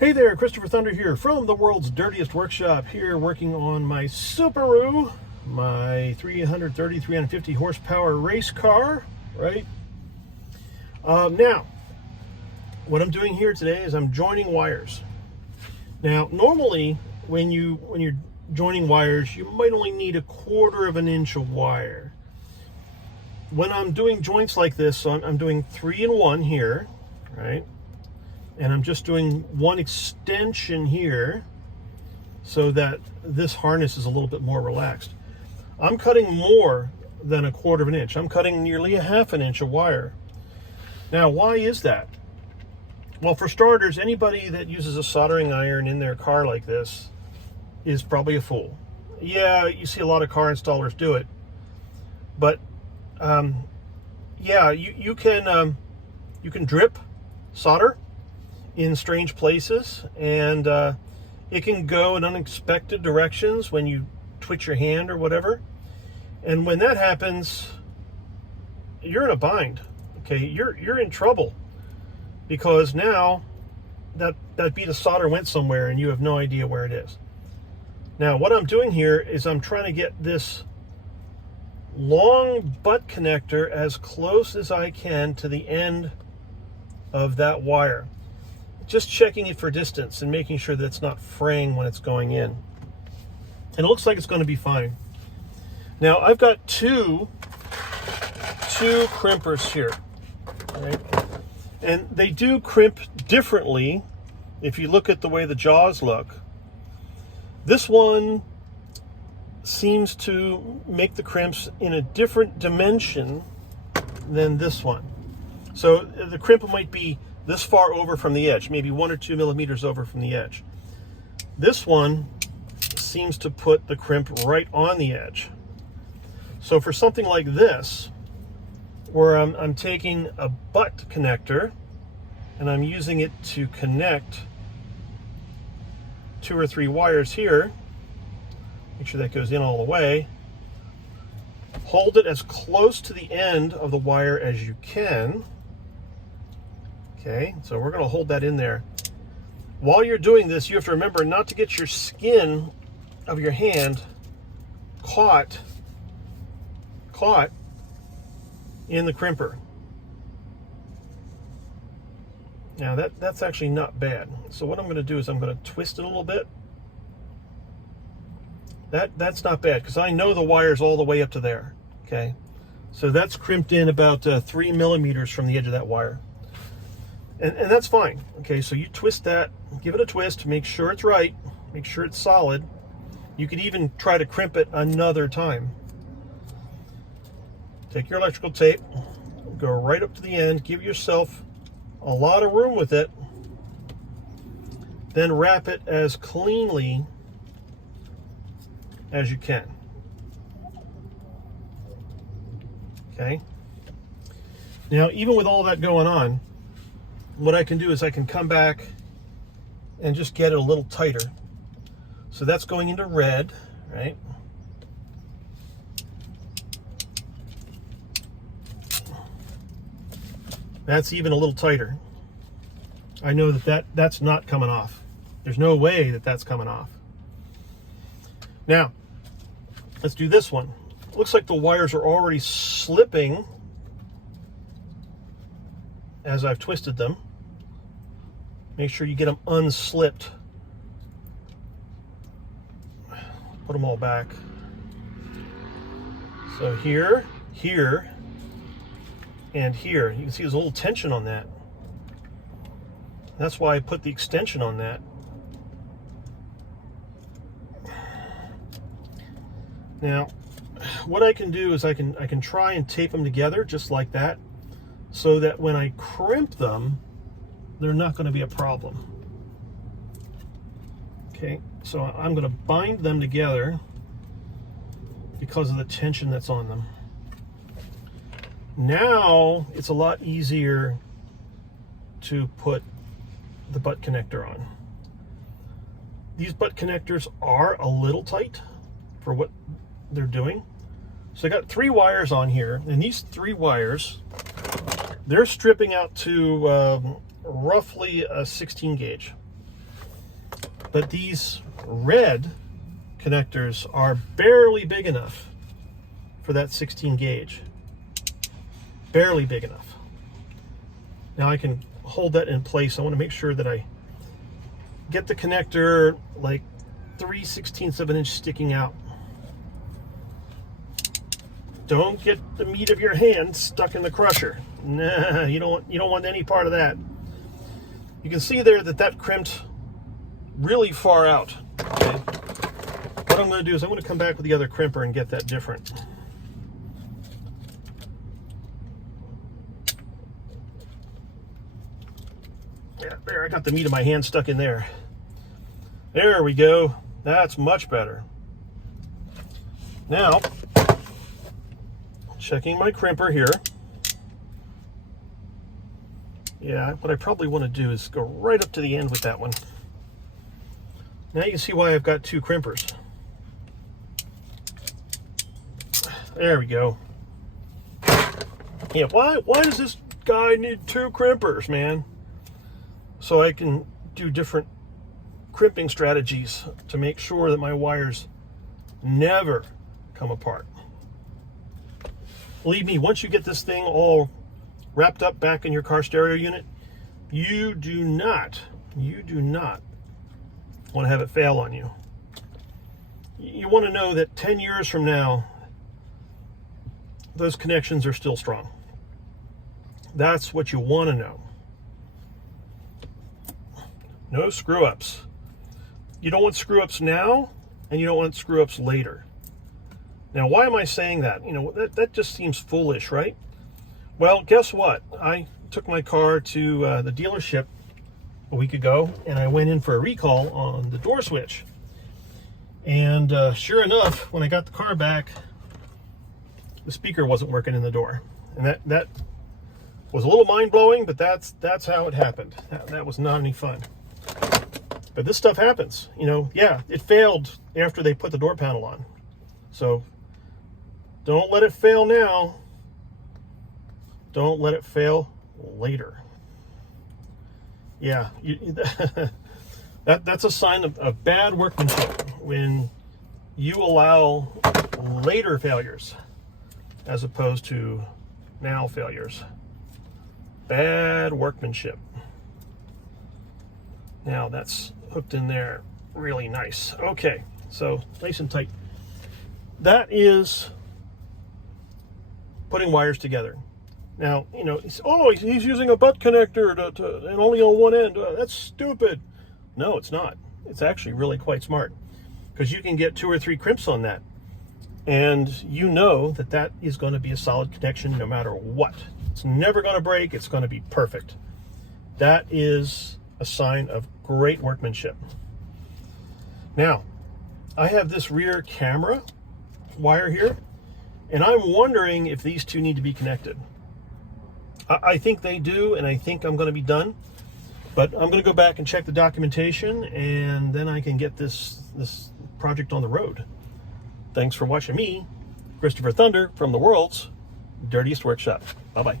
Hey there, Christopher Thunder here from the world's dirtiest workshop, here working on my Subaru, my 350 horsepower race car, right? Now, what I'm doing here today is I'm joining wires. Now, normally when you're joining wires, you might only need 1/4 of an inch of wire. When I'm doing joints like this, so I'm doing 3-in-1 here, right? And I'm just doing one extension here so that this harness is a little bit more relaxed. I'm cutting more than 1/4 of an inch. I'm cutting nearly 1/2 an inch of wire. Now, why is that? Well, for starters, anybody that uses a soldering iron in their car like this is probably a fool. Yeah, you see a lot of car installers do it, but yeah, you can drip solder in strange places, and it can go in unexpected directions when you twitch your hand or whatever. And when that happens, you're in a bind. Okay, you're in trouble, because now that bead of solder went somewhere and you have no idea where it is. Now, what I'm doing here is I'm trying to get this long butt connector as close as I can to the end of that wire. Just checking it for distance and making sure that it's not fraying when it's going in. And it looks like it's going to be fine. Now, I've got two crimpers here, right? And they do crimp differently if you look at the way the jaws look. This one seems to make the crimps in a different dimension than this one. So the crimp might be this far over from the edge, maybe 1 or 2 millimeters over from the edge. This one seems to put the crimp right on the edge. So for something like this, where I'm taking a butt connector and I'm using it to connect 2 or 3 wires here, make sure that goes in all the way, hold it as close to the end of the wire as you can. Okay, so we're going to hold that in there. While you're doing this, you have to remember not to get your skin of your hand caught in the crimper. Now that's actually not bad. So what I'm going to do is I'm going to twist it a little bit. That's not bad, because I know the wire's all the way up to there. Okay, so that's crimped in about 3 millimeters from the edge of that wire. And that's fine. Okay, so you twist that, give it a twist, make sure it's right, make sure it's solid. You could even try to crimp it another time. Take your electrical tape, go right up to the end, give yourself a lot of room with it, then wrap it as cleanly as you can. Okay? Now, even with all that going on, what I can do is I can come back and just get it a little tighter. So that's going into red, right? That's even a little tighter. I know that's not coming off. There's no way that that's coming off. Now, let's do this one. Looks like the wires are already slipping as I've twisted them. Make sure you get them unslipped. Put them all back. So here, and here. You can see there's a little tension on that. That's why I put the extension on that. Now, what I can do is I can try and tape them together just like that, so that when I crimp them, they're not going to be a problem. Okay, so I'm going to bind them together because of the tension that's on them. Now it's a lot easier to put the butt connector on. These butt connectors are a little tight for what they're doing. So I got 3 wires on here, and these 3 wires, they're stripping out to roughly a 16 gauge. But these red connectors are barely big enough for that 16 gauge. Barely big enough. Now I can hold that in place. I want to make sure that I get the connector like 3/16 of an inch sticking out. Don't get the meat of your hand stuck in the crusher. Nah, you don't want any part of that. You can see there that crimped really far out. Okay. What I'm going to do is I'm going to come back with the other crimper and get that different. Yeah, there, I got the meat of my hand stuck in there. There we go. That's much better. Now, checking my crimper here. Yeah, what I probably want to do is go right up to the end with that one. Now you can see why I've got two crimpers. There we go. Yeah, why does this guy need two crimpers, man? So I can do different crimping strategies to make sure that my wires never come apart. Believe me, once you get this thing all wrapped up back in your car stereo unit, you do not want to have it fail on you. You want to know that 10 years from now, those connections are still strong. That's what you want to know. No screw-ups. You don't want screw-ups now, and you don't want screw-ups later. Now, why am I saying that? You know, that just seems foolish, right? Well, guess what? I took my car to the dealership a week ago, and I went in for a recall on the door switch. And sure enough, when I got the car back, the speaker wasn't working in the door. And that was a little mind-blowing, but that's how it happened. That was not any fun. But this stuff happens. You know, yeah, it failed after they put the door panel on. So don't let it fail now. Don't let it fail later. Yeah, that's a sign of bad workmanship when you allow later failures as opposed to now failures. Bad workmanship. Now that's hooked in there really nice. Okay, so nice and tight. That is putting wires together. Now, you know, he's using a butt connector and only on one end. That's stupid. No, it's not. It's actually really quite smart, because you can get 2 or 3 crimps on that, and you know that is going to be a solid connection no matter what. It's never going to break. It's going to be perfect. That is a sign of great workmanship. Now, I have this rear camera wire here, and I'm wondering if these two need to be connected. I think they do, and I think I'm going to be done. But I'm going to go back and check the documentation, and then I can get this project on the road. Thanks for watching me, Christopher Thunder, from the world's dirtiest workshop. Bye-bye.